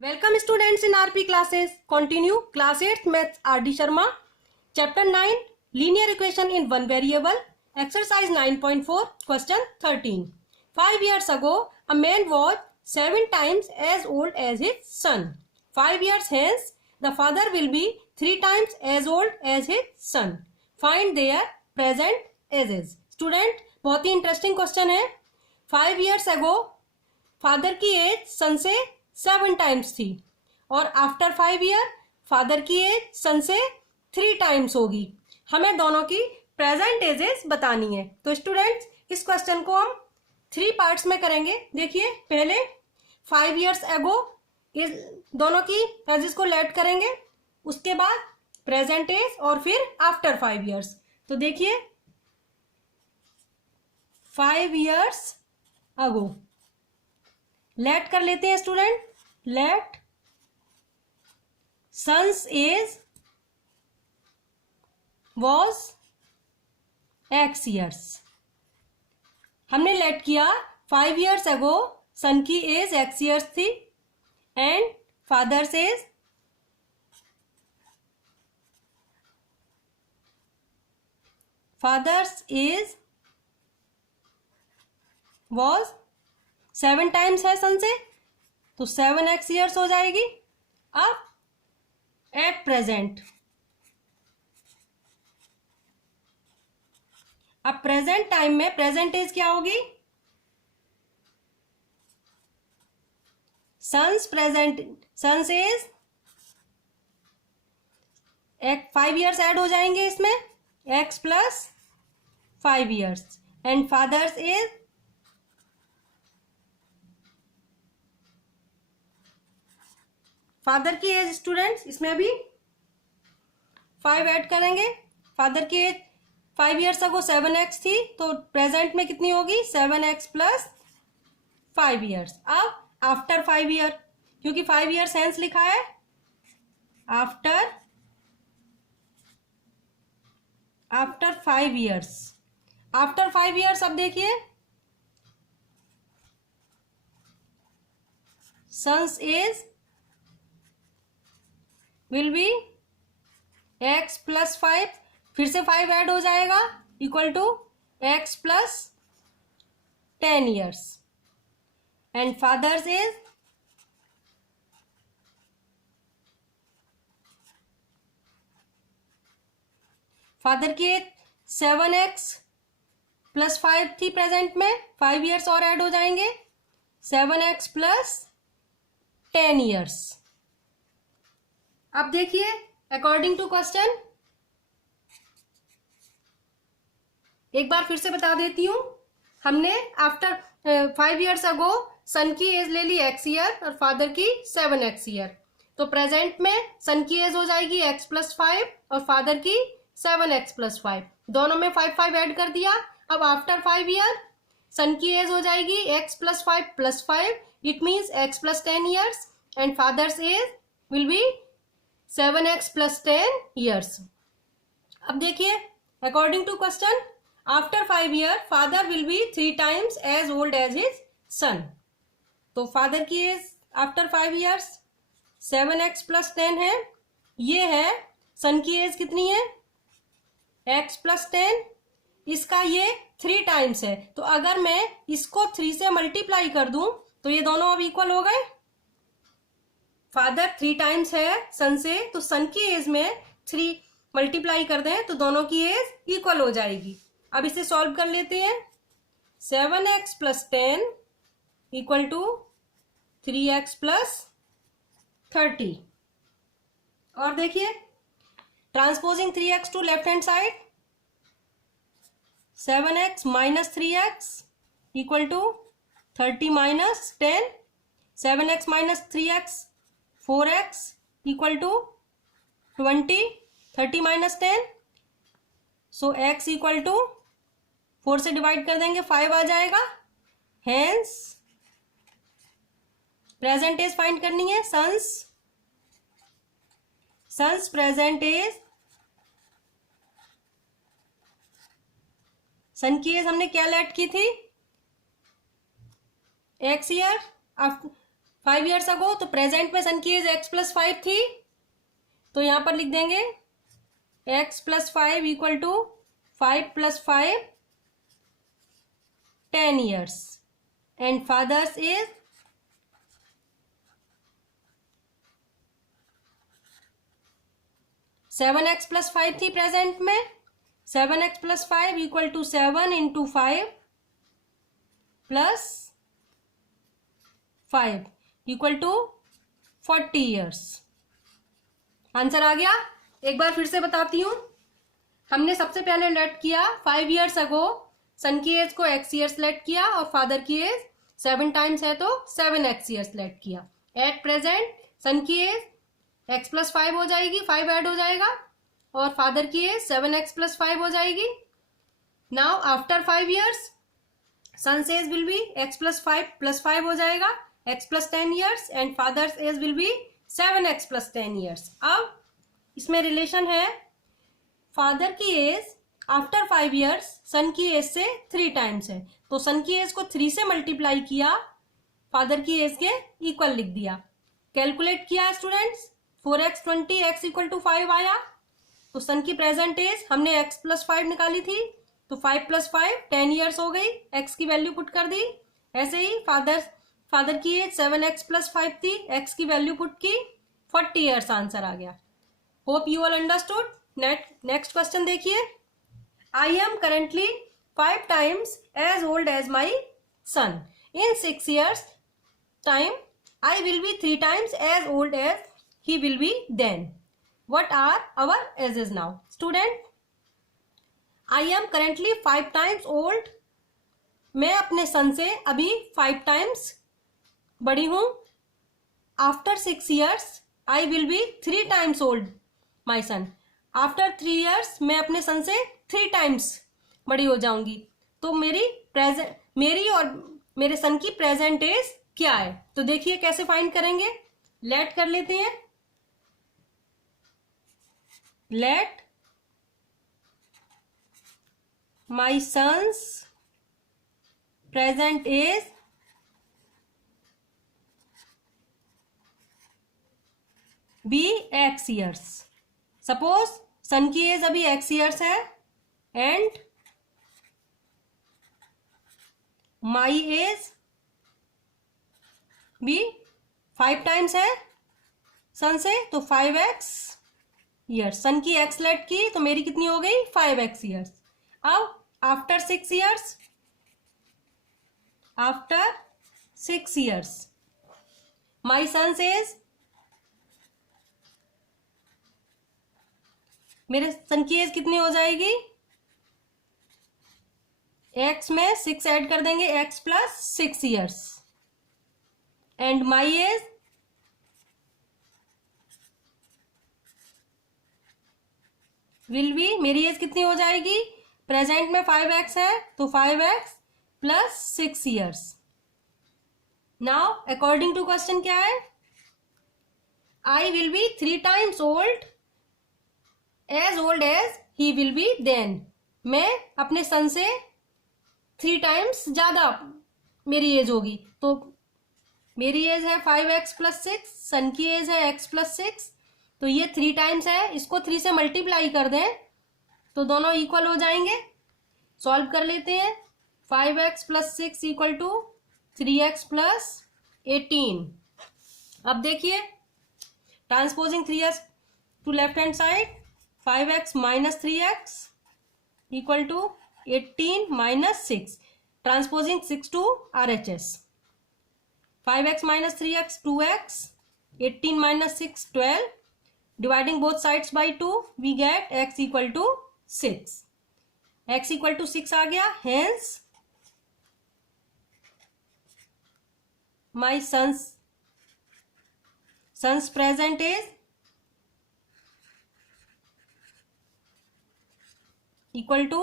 Welcome students in RP classes. Continue class 8 Maths RD Sharma. Chapter 9 Linear equation in one variable. Exercise 9.4 question 13. 5 years ago a man was 7 times as old as his son. 5 years hence the father will be 3 times as old as his son. Find their present ages. Student बहुत ही interesting question है. 5 years ago father की as सन से 7 times थी और after 5 year father की as सन से 3 times होगी. हमें दोनों की प्रेजेंट एजेस बतानी है. तो स्टूडेंट्स इस क्वेश्चन को हम 3 पार्ट्स में करेंगे. देखिए पहले 5 ईयर्स एगो इस दोनों की एजेस को लेट करेंगे, उसके बाद प्रेजेंट एज और फिर आफ्टर 5 ईयर्स. तो देखिए 5 ईयर्स अगो लेट कर लेते हैं student. Let son's age was X years. हमने लेट किया 5 ईयर्स अगो सन की एज एक्स ईयर्स थी and father's age was 7 times है सन से, तो 7x ईयर्स हो जाएगी. अब एट प्रेजेंट, अब प्रेजेंट टाइम में प्रेजेंट एज क्या होगी? सन्स एज 5 ईयर्स ऐड हो जाएंगे इसमें, x plus 5 years and father's age father की एज स्टूडेंट्स इसमें अभी 5 ऐड करेंगे. फादर की एज 5 ईयर्स अगो 7x थी, तो प्रेजेंट में कितनी होगी? 7x plus 5 years. अब आफ्टर 5 ईयर, क्योंकि 5 ईयर्स हेंस लिखा है, आफ्टर 5 ईयर्स. आफ्टर 5 ईयर्स अब देखिए son's age will be x plus 5, फिर से 5 ऐड हो जाएगा equal to x plus 10 years and father's age father की एज 7x प्लस 5 थी प्रेजेंट में, 5 ईयर्स और ऐड हो जाएंगे, 7x प्लस 10 ईयर्स. अब देखिए अकॉर्डिंग टू क्वेश्चन, एक बार फिर से बता देती हूं. हमने आफ्टर 5 ईयर्स अगो सन की एज ले ली x ईयर और फादर की 7x ईयर, तो प्रेजेंट में सन की एज हो जाएगी x प्लस 5 और फादर की 7x प्लस 5. दोनों में 5 ऐड कर दिया. अब आफ्टर 5 ईयर सन की एज हो जाएगी x plus 5 plus 5, it means x plus 10 years and father's age will be 7x plus 10 years. अब देखिए according to question, after 5 year father will be 3 times as old as his son. तो father की as after 5 years 7x plus 10 है, ये है. सन की as कितनी है? x प्लस 10, इसका ये 3 टाइम्स है. तो अगर मैं इसको 3 से मल्टीप्लाई कर दूं तो ये दोनों अब इक्वल हो गए. फादर 3 टाइम्स है सन से, तो सन की एज में 3 मल्टीप्लाई कर दें तो दोनों की एज इक्वल हो जाएगी. अब इसे सॉल्व कर लेते हैं. 7x plus 10 equal to 3x plus 30. और देखिए transposing 3x to left hand side, 7x minus 3x equal to 30 minus 10, 7x minus 3x 4x equal to 20, 30 minus 10, so x equal to 4 से डिवाइड कर देंगे 5 आ जाएगा. Hence present as find करनी है. Sons present as, सन की as हमने क्या late की थी? x year. 5 ईयर्स अगो, तो प्रेजेंट में सन की एज x+5 थी, तो यहां पर लिख देंगे x+5 equal to 5 + 5 10 years and father's is 7x+5 थी प्रेजेंट में, 7x+5 equal to 7 × 5 + 5 equal to 40 years. Answer आ गया। एक बार फिर से बताती हूं। हमने सबसे पहले लेट किया 5 ईयर्स अगो, सन की एज को x ईयर्स लेट किया और फादर की एज 7 टाइम्स है तो 7x ईयर्स लेट किया। एट प्रेजेंट सन की एज x+5 हो जाएगी, 5 ऐड हो जाएगा, और फादर की एज 7x+5 हो जाएगी। Now after 5 years son's age will be x+5 + 5 हो जाएगा, x+10 years and father's age will be 7x+10 years. अब इसमें रिलेशन है, फादर की एज आफ्टर 5 ईयर्स सन की एज से 3 टाइम्स है, तो सन की एज को 3 से मल्टीप्लाई किया, फादर की एज के इक्वल लिख दिया। कैलकुलेट किया स्टूडेंट्स, 4x 20 x = 5 आया। तो सन की प्रेजेंट एज हमने x+5 निकाली थी, तो 5 + 5 10 ईयर्स हो गई, x की वैल्यू पुट कर दी। ऐसे ही फादर की एज 7x+5 थी, x की वैल्यू पुट की, 40 ईयर्स आंसर आ गया। Hope you all understood. Next question देखिए। I am currently 5 times as old as my son. In 6 years time I will be 3 times as old as he will be then. What are our ages now? Student, I am currently 5 times old. मैं अपने सन से अभी 5 times बड़ी हूं। After 6 years I will be 3 times old my son. After 3 years मैं अपने सन से 3 times बड़ी हो जाऊंगी। तो मेरी और मेरे सन की प्रेजेंट एज क्या है? तो देखिए कैसे फाइंड करेंगे। लेट कर लेते हैं। Let my son's present age be x years. Suppose सन की एज अभी x years है and my age भी 5 टाइम्स है सन से, तो 5x ईयर्स। सन की x लेट की तो मेरी कितनी हो गई 5x ईयर्स। अब after 6 years, after 6 years my sons age, मेरे सन की एज कितनी हो जाएगी, x में 6 ऐड कर देंगे, x + 6 years and my as will B, मेरी एज कितनी हो जाएगी, प्रेजेंट में 5x है तो 5x + 6 years. Now according to question क्या है, I will be 3 times old as he will be then. मैं अपने सन से 3 टाइम्स ज्यादा मेरी एज होगी, तो मेरी एज है 5x + 6, सन की एज है x + 6, तो ये 3 टाइम्स है, इसको 3 से मल्टीप्लाई कर दें तो दोनों इक्वल हो जाएंगे। सॉल्व कर लेते हैं। 5x + 6 = 3x + 18। अब देखिए transposing 3x to left hand side, 5x - 3x = 18 - 6, transposing 6 to RHS। 5x - 3x 2x, 18 - 6 12, dividing both sides by 2 we get x = 6। x = 6 आ गया, hence my son's present age equal to,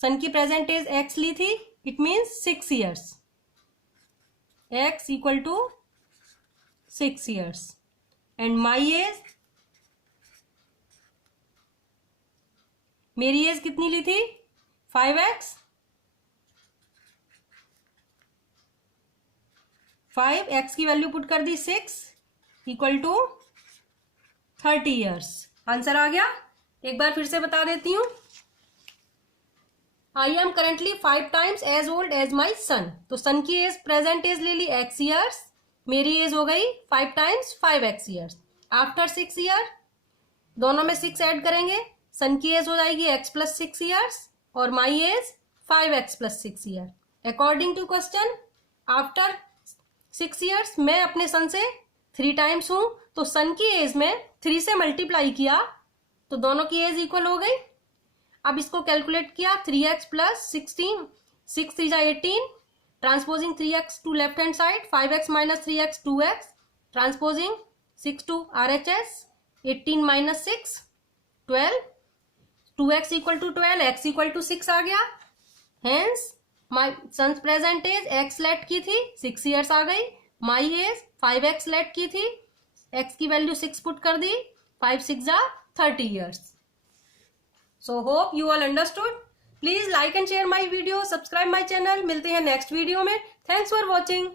son की present age x ली थी, it means 6 years, x = 6 years and my age, मेरी age कितनी ली थी 5x 5, x की वैल्यू पुट कर दी 6 इक्वल टू 30 ईयर्स। आंसर आ गया। एक बार फिर से बता देती हूँ। I am currently 5 times as old as my son. तो सन की एज प्रेजेंट एज ले ली x ईयर्स, मेरी एज हो गई 5 times 5x years. After 6 year दोनों में 6 ऐड करेंगे, सन की एज हो जाएगी x प्लस 6 ईयर्स और my age 5x plus 6 year. According to question, after 6 years मैं अपने सन से 3 टाइम्स हूं, तो सन की एज में 3 से मल्टीप्लाई किया तो दोनों की एज इक्वल हो गई। अब इसको कैलकुलेट किया 3x plus 16, 6 3 18, transposing 3x to left hand side, 5x minus 3x 2x, transposing 6 to RHS, 18 minus 6 12, 2x equal to 12, x equal to 6 आ गया। Hence my son present age x let की थी 6 years आ गई, माई age 5x late की थी, x की value 6 put कर दी, 5 6 जा 30 years. So hope you all understood. Please like and share my video, subscribe my channel. मिलते हैं नेक्स्ट वीडियो में। Thanks for watching.